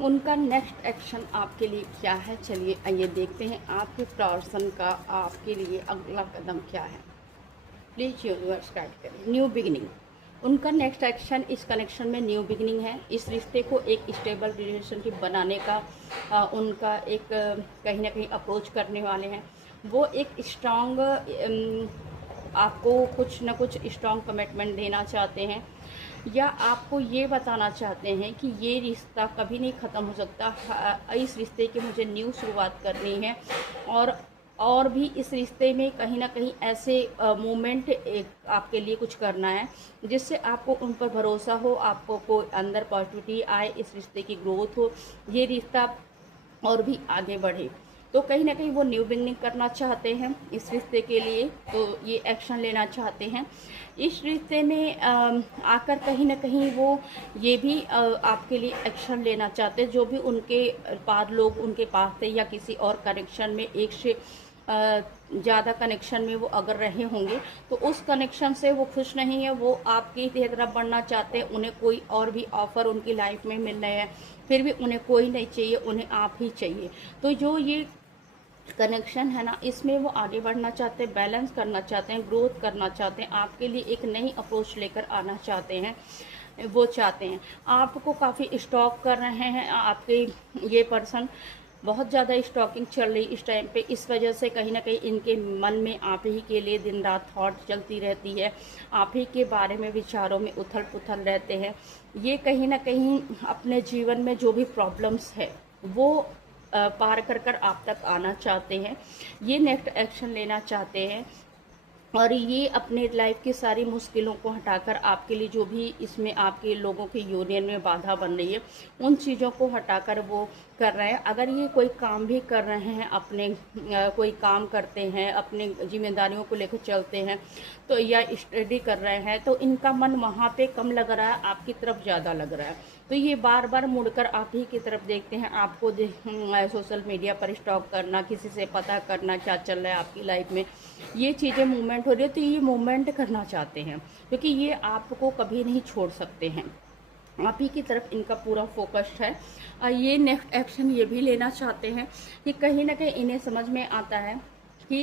उनका next action आपके लिए क्या है, चलिए आइए देखते हैं आपके पर्सन का आपके लिए अगला कदम क्या है। प्लीज़ यूनिवर्स गाइड करें। न्यू बिगिनिंग, उनका नेक्स्ट एक्शन इस कनेक्शन में न्यू बिगिनिंग है। इस रिश्ते को एक स्टेबल रिलेशनशिप बनाने का उनका एक कहीं ना कहीं अप्रोच करने वाले हैं। वो एक स्ट्रॉन्ग आपको कुछ ना कुछ स्ट्रॉन्ग कमिटमेंट देना चाहते हैं, या आपको ये बताना चाहते हैं कि ये रिश्ता कभी नहीं ख़त्म हो सकता। इस रिश्ते की मुझे न्यू शुरुआत करनी है, और भी इस रिश्ते में कहीं ना कहीं ऐसे मोमेंट आपके लिए कुछ करना है जिससे आपको उन पर भरोसा हो, आपको कोई अंदर पॉजिटिविटी आए, इस रिश्ते की ग्रोथ हो, ये रिश्ता और भी आगे बढ़े। तो कहीं ना कहीं वो न्यू बिगनिंग करना चाहते हैं इस रिश्ते के लिए, तो ये एक्शन लेना चाहते हैं इस रिश्ते में आकर। कहीं ना कहीं वो ये भी आपके लिए एक्शन लेना चाहते हैं। जो भी उनके पास लोग उनके पास थे या किसी और कनेक्शन में, एक से ज़्यादा कनेक्शन में वो अगर रहे होंगे, तो उस कनेक्शन से वो खुश नहीं है, वो आपकी तरफ बढ़ना चाहते हैं। उन्हें कोई और भी ऑफ़र उनकी लाइफ में मिल रहे हैं, फिर भी उन्हें कोई नहीं चाहिए, उन्हें आप ही चाहिए। तो जो ये कनेक्शन है ना, इसमें वो आगे बढ़ना चाहते हैं, बैलेंस करना चाहते हैं, ग्रोथ करना चाहते हैं, आपके लिए एक नई अप्रोच लेकर आना चाहते हैं। वो चाहते हैं आपको काफ़ी स्टॉक कर रहे हैं आपके ये पर्सन, बहुत ज़्यादा स्टॉकिंग चल रही इस टाइम पे। इस वजह से कहीं ना कहीं इनके मन में आप ही के लिए दिन रात थॉट चलती रहती है, आप ही के बारे में विचारों में उथल पुथल रहते हैं। ये कहीं ना कहीं अपने जीवन में जो भी प्रॉब्लम्स है वो पार कर कर आप तक आना चाहते हैं। ये नेक्स्ट एक्शन लेना चाहते हैं, और ये अपने लाइफ की सारी मुश्किलों को हटाकर आपके लिए जो भी इसमें आपके लोगों की यूनियन में बाधा बन रही है, उन चीज़ों को हटाकर वो कर रहे हैं। अगर ये कोई काम भी कर रहे हैं, अपने कोई काम करते हैं, अपने जिम्मेदारियों को लेकर चलते हैं, तो या स्टडी कर रहे हैं, तो इनका मन वहाँ पे कम लग रहा है, आपकी तरफ ज़्यादा लग रहा है। तो ये बार बार मुड़कर आप ही की तरफ देखते हैं। आपको सोशल मीडिया पर स्टॉक करना, किसी से पता करना क्या चल रहा है आपकी लाइफ में, ये चीज़ें मूवमेंट हो रही है, तो ये मूवमेंट करना चाहते हैं क्योंकि ये आपको कभी नहीं छोड़ सकते हैं। आप ही की तरफ इनका पूरा फोकस है। ये नेक्स्ट एक्शन ये भी लेना चाहते हैं कि कहीं ना कहीं इन्हें समझ में आता है कि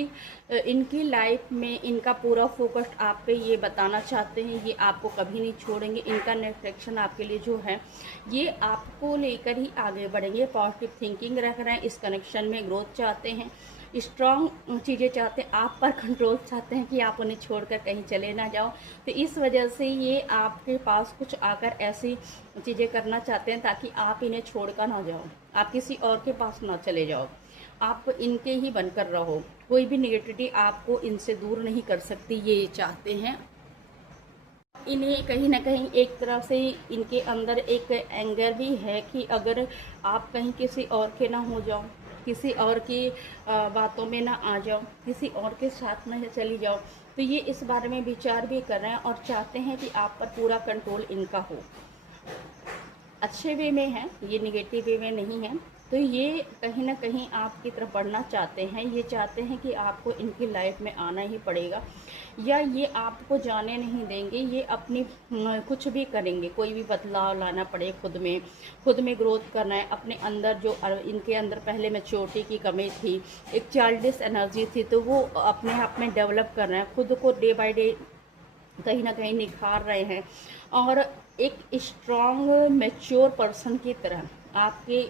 इनकी लाइफ में इनका पूरा फोकस आप पे, ये बताना चाहते हैं ये आपको कभी नहीं छोड़ेंगे। इनका नेक्स्ट एक्शन आपके लिए जो है ये आपको लेकर ही आगे बढ़ेंगे। पॉजिटिव थिंकिंग रख रहे हैं, इस कनेक्शन में ग्रोथ चाहते हैं, स्ट्रॉन्ग चीज़ें चाहते हैं, आप पर कंट्रोल चाहते हैं कि आप उन्हें छोड़कर कहीं चले ना जाओ। तो इस वजह से ये आपके पास कुछ आकर ऐसी चीज़ें करना चाहते हैं ताकि आप इन्हें छोड़कर ना जाओ, आप किसी और के पास ना चले जाओ, आप इनके ही बनकर रहो। कोई भी नेगेटिविटी आपको इनसे दूर नहीं कर सकती, ये चाहते हैं। इन्हें कहीं ना कहीं एक तरह से इनके अंदर एक एंगर भी है कि अगर आप कहीं किसी और के ना हो जाओ, किसी और की बातों में ना आ जाओ, किसी और के साथ में चली जाओ, तो ये इस बारे में विचार भी कर रहे हैं और चाहते हैं कि आप पर पूरा कंट्रोल इनका हो। अच्छे वे में है, ये निगेटिव वे में नहीं है। तो ये कहीं ना कहीं आपकी तरफ बढ़ना चाहते हैं, ये चाहते हैं कि आपको इनकी लाइफ में आना ही पड़ेगा, या ये आपको जाने नहीं देंगे। ये अपनी कुछ भी करेंगे, कोई भी बदलाव लाना पड़े खुद में ग्रोथ करना है अपने अंदर। जो इनके अंदर पहले मैच्योरिटी की कमी थी, एक चाइल्डिश एनर्जी थी, तो वो अपने आप में डेवलप कर रहे हैं, खुद को डे बाय डे कहीं ना कहीं निखार रहे हैं, और एक स्ट्रॉन्ग मैच्योर पर्सन की तरह आपके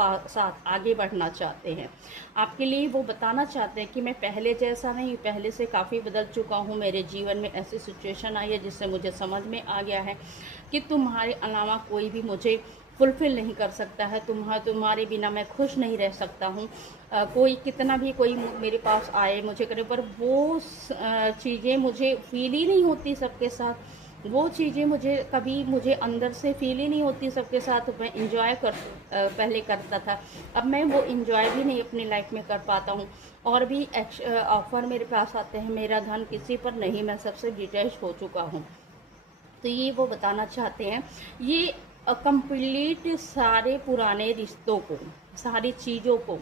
साथ आगे बढ़ना चाहते हैं। आपके लिए वो बताना चाहते हैं कि मैं पहले जैसा नहीं, पहले से काफ़ी बदल चुका हूँ। मेरे जीवन में ऐसी सिचुएशन आई है जिससे मुझे समझ में आ गया है कि तुम्हारे अलावा कोई भी मुझे फुलफ़िल नहीं कर सकता है, तुम्हारे बिना मैं खुश नहीं रह सकता हूँ। कोई कितना भी कोई मेरे पास आए मुझे करे, पर वो चीज़ें मुझे फील ही नहीं होती सबके साथ। वो चीज़ें मुझे अंदर से फील ही नहीं होती सबके साथ। मैं इंजॉय पहले करता था, अब मैं वो इंजॉय भी नहीं अपनी लाइफ में कर पाता हूँ। और भी ऑफ़र मेरे पास आते हैं, मेरा ध्यान किसी पर नहीं, मैं सबसे डिटैच हो चुका हूँ। तो ये वो बताना चाहते हैं। ये कंप्लीट सारे पुराने रिश्तों को, सारी चीज़ों को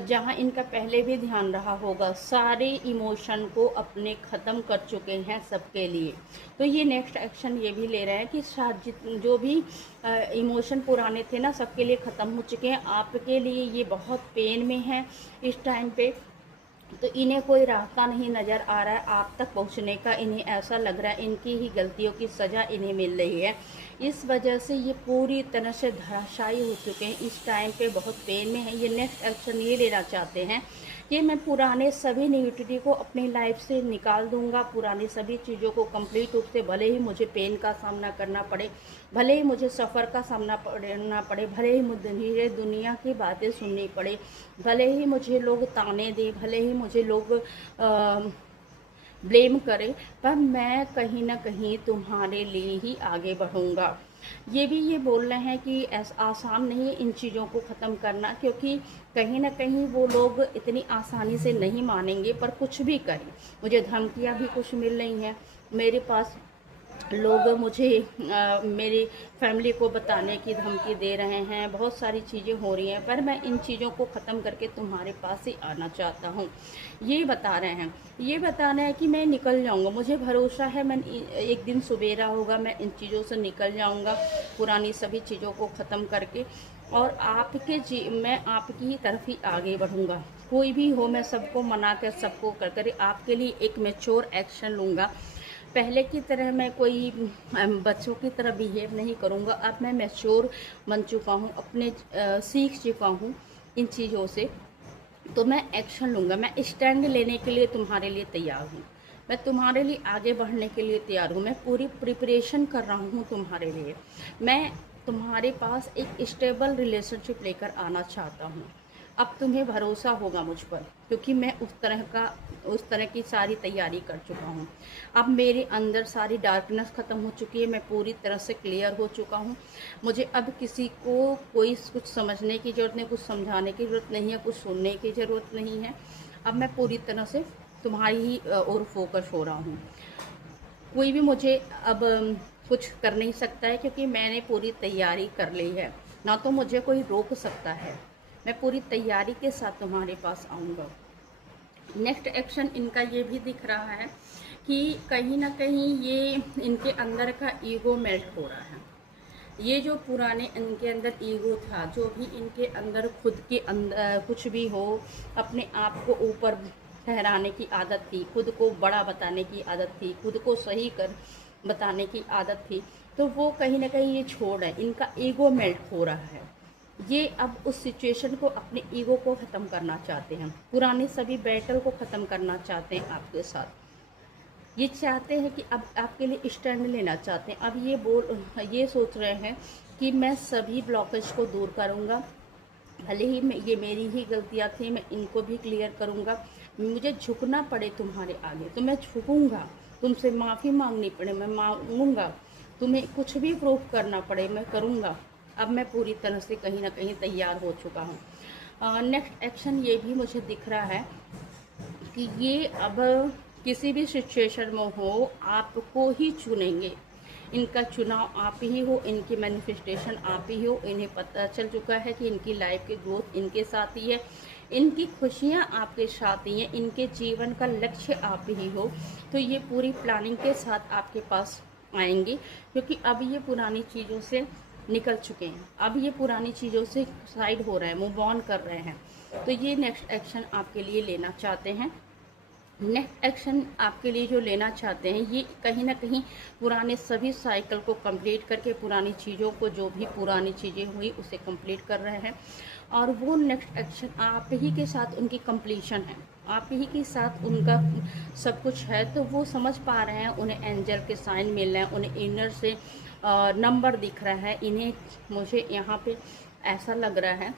जहाँ इनका पहले भी ध्यान रहा होगा, सारे इमोशन को अपने ख़त्म कर चुके हैं सबके लिए। तो ये नेक्स्ट एक्शन ये भी ले रहे हैं कि जो भी इमोशन पुराने थे ना, सबके लिए ख़त्म हो चुके हैं। आपके लिए ये बहुत पेन में है इस टाइम पे। तो इन्हें कोई रास्ता नहीं नज़र आ रहा है आप तक पहुंचने का। इन्हें ऐसा लग रहा है इनकी ही गलतियों की सज़ा इन्हें मिल रही है। इस वजह से ये पूरी तरह से धराशायी हो चुके हैं, इस टाइम पे बहुत पेन में है। ये नेक्स्ट एक्शन ये लेना चाहते हैं कि मैं पुराने सभी नेगेटिविटी को अपनी लाइफ से निकाल दूंगा, पुरानी सभी चीज़ों को कंप्लीट रूप से, भले ही मुझे पेन का सामना करना पड़े, भले ही मुझे सफ़र का सामना करना पड़े, भले ही मुझे दुनिया की बातें सुननी पड़े, भले ही मुझे लोग ताने दें, भले ही मुझे लोग ब्लेम करें, पर मैं कहीं ना कहीं तुम्हारे लिए ही आगे बढ़ूंगा। ये बोल रहे हैं कि आसान नहीं है इन चीज़ों को ख़त्म करना, क्योंकि कहीं ना कहीं वो लोग इतनी आसानी से नहीं मानेंगे। पर कुछ भी करें, मुझे धमकियां भी कुछ मिल रही हैं, मेरे पास लोग मुझे मेरी फैमिली को बताने की धमकी दे रहे हैं, बहुत सारी चीज़ें हो रही हैं, पर मैं इन चीज़ों को ख़त्म करके तुम्हारे पास ही आना चाहता हूँ। ये बता रहे हैं, ये बता रहे हैं कि मैं निकल जाऊँगा, मुझे भरोसा है मैं एक दिन सुबेरा होगा, मैं इन चीज़ों से निकल जाऊँगा, पुरानी सभी चीज़ों को ख़त्म करके, और मैं आपकी ही तरफ ही आगे बढ़ूँगा। कोई भी हो, मैं सबको मना कर, सबको कर आपके लिए एक मैच्योर एक्शन लूँगा। पहले की तरह मैं कोई बच्चों की तरह बिहेव नहीं करूँगा। अब मैं मैच्योर बन चुका हूँ, सीख चुका हूँ इन चीज़ों से। तो मैं एक्शन लूँगा, मैं स्टैंड लेने के लिए तुम्हारे लिए तैयार हूँ, मैं तुम्हारे लिए आगे बढ़ने के लिए तैयार हूँ, मैं पूरी प्रिपरेशन कर रहा हूँ तुम्हारे लिए। मैं तुम्हारे पास एक स्टेबल रिलेशनशिप लेकर आना चाहता हूँ। अब तुम्हें भरोसा होगा मुझ पर, क्योंकि मैं उस तरह की सारी तैयारी कर चुका हूँ। अब मेरे अंदर सारी डार्कनेस ख़त्म हो चुकी है, मैं पूरी तरह से क्लियर हो चुका हूँ। मुझे अब किसी को कोई कुछ समझने की ज़रूरत नहीं, कुछ समझाने की ज़रूरत नहीं है, कुछ सुनने की ज़रूरत नहीं है। अब मैं पूरी तरह से तुम्हारी ही ओर फोकस हो रहा हूँ। कोई भी मुझे अब कुछ कर नहीं सकता है, क्योंकि मैंने पूरी तैयारी कर ली है, ना तो मुझे कोई रोक सकता है। मैं पूरी तैयारी के साथ तुम्हारे पास आऊँगा। नेक्स्ट एक्शन इनका ये भी दिख रहा है कि कहीं ना कहीं ये इनके अंदर का ईगो मेल्ट हो रहा है। ये जो पुराने इनके अंदर ईगो था, जो भी इनके अंदर खुद के अंदर कुछ भी हो, अपने आप को ऊपर ठहराने की आदत थी, खुद को बड़ा बताने की आदत थी, खुद को सही कर बताने की आदत थी, तो वो कहीं ना कहीं ये छोड़ है, इनका ईगो मेल्ट हो रहा है। ये अब उस सिचुएशन को, अपने ईगो को ख़त्म करना चाहते हैं, पुराने सभी बैटल को ख़त्म करना चाहते हैं आपके साथ। ये चाहते हैं कि अब आपके लिए स्टैंड लेना चाहते हैं। अब ये सोच रहे हैं कि मैं सभी ब्लॉकेज को दूर करूँगा, भले ही ये मेरी ही गलतियाँ थी, मैं इनको भी क्लियर करूँगा। मुझे झुकना पड़े तुम्हारे आगे तो मैं झुकूँगा, तुमसे माफ़ी मांगनी पड़े मैं मांगूँगा, तुम्हें कुछ भी प्रूफ करना पड़े मैं करूँगा। अब मैं पूरी तरह से कहीं ना कहीं तैयार हो चुका हूँ। नेक्स्ट एक्शन ये भी मुझे दिख रहा है कि ये अब किसी भी सिचुएशन में हो, आपको ही चुनेंगे। इनका चुनाव आप ही हो, इनकी मैनिफेस्टेशन आप ही हो। इन्हें पता चल चुका है कि इनकी लाइफ की ग्रोथ इनके साथ ही है, इनकी खुशियाँ आपके साथ ही हैं, इनके जीवन का लक्ष्य आप ही हो। तो ये पूरी प्लानिंग के साथ आपके पास आएंगे, क्योंकि अब ये पुरानी चीज़ों से निकल चुके हैं, अब ये पुरानी चीज़ों से साइड हो रहे हैं, मूव ऑन कर रहे हैं। तो ये नेक्स्ट एक्शन आपके लिए लेना चाहते हैं। नेक्स्ट एक्शन आपके लिए जो लेना चाहते हैं, ये कहीं ना कहीं पुराने सभी साइकिल को कंप्लीट करके, पुरानी चीज़ों को, जो भी पुरानी चीज़ें हुई उसे कंप्लीट कर रहे हैं। और वो नेक्स्ट एक्शन आप ही के साथ उनकी कंप्लीशन है, आप ही के साथ उनका सब कुछ है। तो वो समझ पा रहे हैं, उन्हें एंजल के साइन मिल रहे हैं, उन्हें इनर से नंबर दिख रहा है। इन्हें मुझे यहाँ पे ऐसा लग रहा है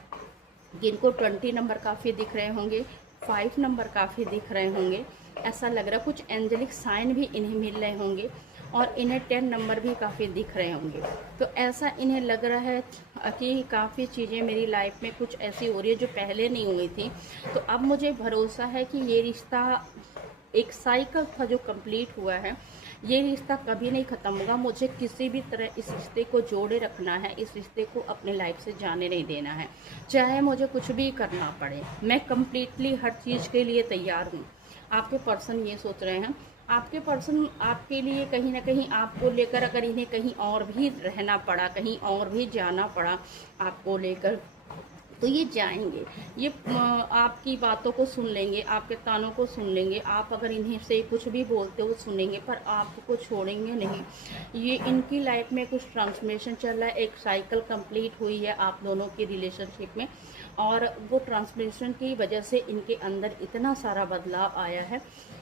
कि इनको 20 नंबर काफ़ी दिख रहे होंगे, 5 नंबर काफ़ी दिख रहे होंगे, ऐसा लग रहा है। कुछ एंजलिक साइन भी इन्हें मिल रहे होंगे, और इन्हें 10 नंबर भी काफ़ी दिख रहे होंगे। तो ऐसा इन्हें लग रहा है कि काफ़ी चीज़ें मेरी लाइफ में कुछ ऐसी हो रही है जो पहले नहीं हुई थी। तो अब मुझे भरोसा है कि ये रिश्ता एक साइकिल था जो कंप्लीट हुआ है, ये रिश्ता कभी नहीं ख़त्म होगा। मुझे किसी भी तरह इस रिश्ते को जोड़े रखना है, इस रिश्ते को अपने लाइफ से जाने नहीं देना है, चाहे मुझे कुछ भी करना पड़े। मैं कम्प्लीटली हर चीज़ के लिए तैयार हूँ। आपके पर्सन ये सोच रहे हैं, आपके पर्सन आपके लिए कहीं ना कहीं आपको लेकर, अगर इन्हें कहीं और भी रहना पड़ा, कहीं और भी जाना पड़ा आपको लेकर, तो ये जाएंगे। ये आपकी बातों को सुन लेंगे, आपके तानों को सुन लेंगे। आप अगर इन्हें से कुछ भी बोलते हो सुनेंगे, पर आपको छोड़ेंगे नहीं। ये इनकी लाइफ में कुछ ट्रांसफॉर्मेशन चल रहा है, एक साइकिल कंप्लीट हुई है आप दोनों की रिलेशनशिप में, और वो ट्रांसफॉर्मेशन की वजह से इनके अंदर इतना सारा बदलाव आया है,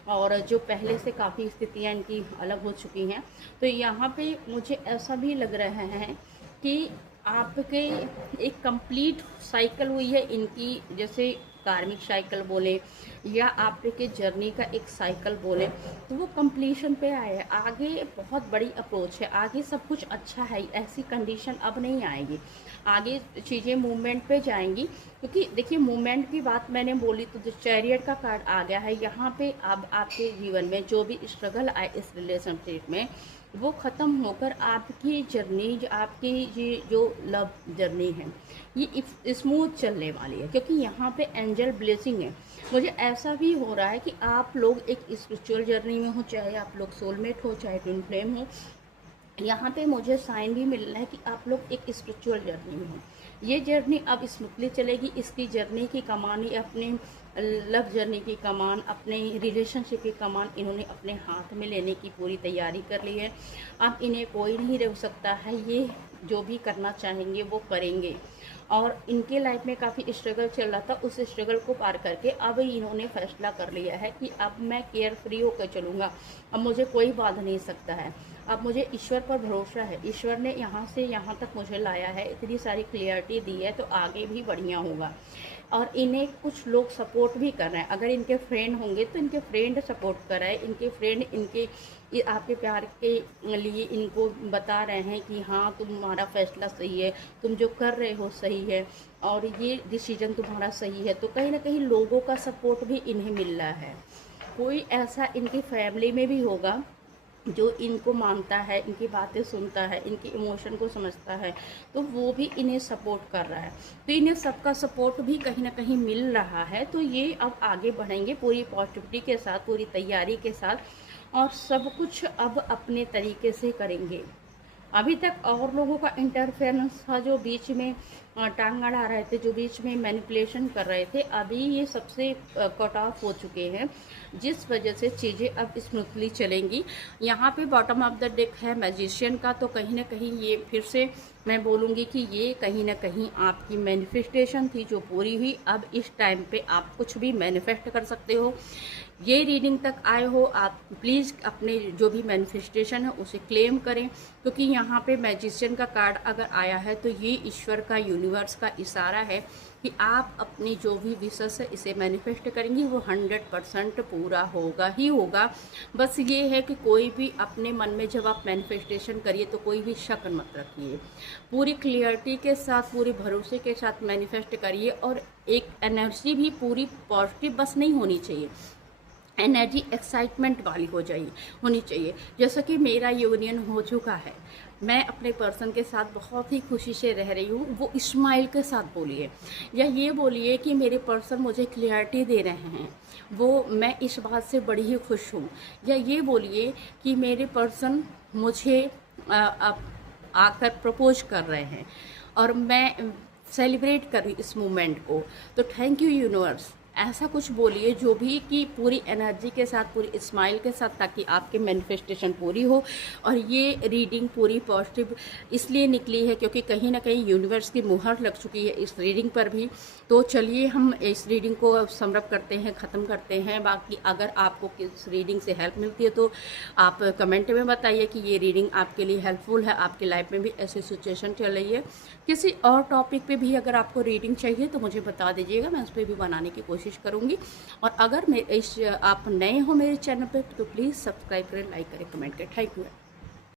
और जो पहले से काफ़ी स्थितियाँ इनकी अलग हो चुकी हैं। तो यहाँ पे मुझे ऐसा भी लग रहा है कि आपके एक कंप्लीट साइकिल हुई है इनकी, जैसे कार्मिक साइकिल बोले या आपके जर्नी का एक साइकिल बोले, तो वो कंप्लीशन पे आया है। आगे बहुत बड़ी अप्रोच है, आगे सब कुछ अच्छा है, ऐसी कंडीशन अब नहीं आएगी। आगे चीज़ें मूवमेंट पे जाएंगी, क्योंकि देखिए मूवमेंट की बात मैंने बोली तो जो चैरियट का कार्ड आ गया है यहाँ पे। अब आपके जीवन में जो भी स्ट्रगल आए इस रिलेशनशिप में, वो ख़त्म होकर आपकी जर्नी, आपकी ये जो लव जर्नी है, ये स्मूथ चलने वाली है, क्योंकि यहाँ पे एंजल ब्लेसिंग है। मुझे ऐसा भी हो रहा है कि आप लोग एक स्पिरिचुअल जर्नी में हो, चाहे आप लोग सोलमेट हो, चाहे ट्विन फ्लेम हो। यहाँ पे मुझे साइन भी मिल रहा है कि आप लोग एक स्पिरिचुअल जर्नी में हो। ये जर्नी अब स्मूथली चलेगी। इसकी जर्नी की कमान, अपने लव जर्नी की कमान, अपने रिलेशनशिप की कमान इन्होंने अपने हाथ में लेने की पूरी तैयारी कर ली है। अब इन्हें कोई नहीं रोक सकता है, ये जो भी करना चाहेंगे वो करेंगे। और इनके लाइफ में काफ़ी स्ट्रगल चल रहा था, उस स्ट्रगल को पार करके अब इन्होंने फैसला कर लिया है कि अब मैं केयर फ्री होकर चलूँगा, अब मुझे कोई बांध नहीं सकता है। अब मुझे ईश्वर पर भरोसा है, ईश्वर ने यहाँ से यहाँ तक मुझे लाया है, इतनी सारी क्लियरिटी दी है, तो आगे भी बढ़िया होगा। और इन्हें कुछ लोग सपोर्ट भी कर रहे हैं। अगर इनके फ्रेंड होंगे तो इनके फ्रेंड सपोर्ट कर रहे हैं, इनके फ्रेंड ये आपके प्यार के लिए इनको बता रहे हैं कि हाँ तुम्हारा फैसला सही है, तुम जो कर रहे हो सही है, और ये डिसीजन तुम्हारा सही है। तो कहीं ना कहीं लोगों का सपोर्ट भी इन्हें मिल रहा है। कोई ऐसा इनकी फैमिली में भी होगा जो इनको मानता है, इनकी बातें सुनता है, इनकी इमोशन को समझता है, तो वो भी इन्हें सपोर्ट कर रहा है। तो इन्हें सबका सपोर्ट भी कहीं ना कहीं मिल रहा है। तो ये अब आगे बढ़ेंगे पूरी पॉजिटिविटी के साथ, पूरी तैयारी के साथ, और सब कुछ अब अपने तरीके से करेंगे। अभी तक और लोगों का इंटरफेरेंस था, जो बीच में टांग अड़ा रहे थे, जो बीच में मैनिपुलेशन कर रहे थे, अभी ये सबसे कट ऑफ हो चुके हैं, जिस वजह से चीज़ें अब स्मूथली चलेंगी। यहाँ पे बॉटम ऑफ द डेक है मैजिशियन का, तो कहीं ना कहीं ये फिर से मैं बोलूँगी कि ये कहीं ना कहीं आपकी मैनिफेस्टेशन थी जो पूरी हुई। अब इस टाइम पे आप कुछ भी मैनिफेस्ट कर सकते हो। ये रीडिंग तक आए हो आप प्लीज़ अपने जो भी मैनिफेस्टेशन है उसे क्लेम करें, क्योंकि यहाँ पे मैजिशियन का कार्ड अगर आया है तो ये ईश्वर का, यूनिवर्स का इशारा है कि आप अपनी जो भी विशेष है इसे मैनिफेस्ट करेंगी, वो 100% पूरा होगा ही होगा। बस ये है कि कोई भी अपने मन में जब आप मैनिफेस्टेशन करिए तो कोई भी शक मत रखिए, पूरी क्लियरिटी के साथ, पूरी भरोसे के साथ मैनिफेस्ट करिए। और एक एनर्जी भी पूरी पॉजिटिव बस नहीं होनी चाहिए, एनर्जी एक्साइटमेंट वाली होनी चाहिए। जैसा कि मेरा यूनियन हो चुका है, मैं अपने पर्सन के साथ बहुत ही खुशी से रह रही हूँ। वो स्माइल के साथ बोलिए, या ये बोलिए कि मेरे पर्सन मुझे क्लियरिटी दे रहे हैं, वो मैं इस बात से बड़ी ही खुश हूँ। या ये बोलिए कि मेरे पर्सन मुझे आकर प्रपोज कर रहे हैं और मैं सेलिब्रेट कर रही इस मोमेंट को, तो थैंक यू यूनिवर्स। ऐसा कुछ बोलिए जो भी कि पूरी एनर्जी के साथ, पूरी स्माइल के साथ, ताकि आपके मैनिफेस्टेशन पूरी हो। और ये रीडिंग पूरी पॉजिटिव इसलिए निकली है क्योंकि कहीं ना कहीं यूनिवर्स की मुहर लग चुकी है इस रीडिंग पर भी। तो चलिए हम इस रीडिंग को समरप करते हैं, ख़त्म करते हैं। बाकी अगर आपको इस रीडिंग से हेल्प मिलती है तो आप कमेंट में बताइए कि ये रीडिंग आपके लिए हेल्पफुल है, आपकी लाइफ में भी ऐसी सिचुएशन चल रही है। किसी और टॉपिक पे भी अगर आपको रीडिंग चाहिए तो मुझे बता दीजिएगा, मैं उस पर भी बनाने की कोशिश करूंगी। और अगर आप नए हो मेरे चैनल पे तो प्लीज़ सब्सक्राइब करें, लाइक करें, कमेंट करें। Thank you.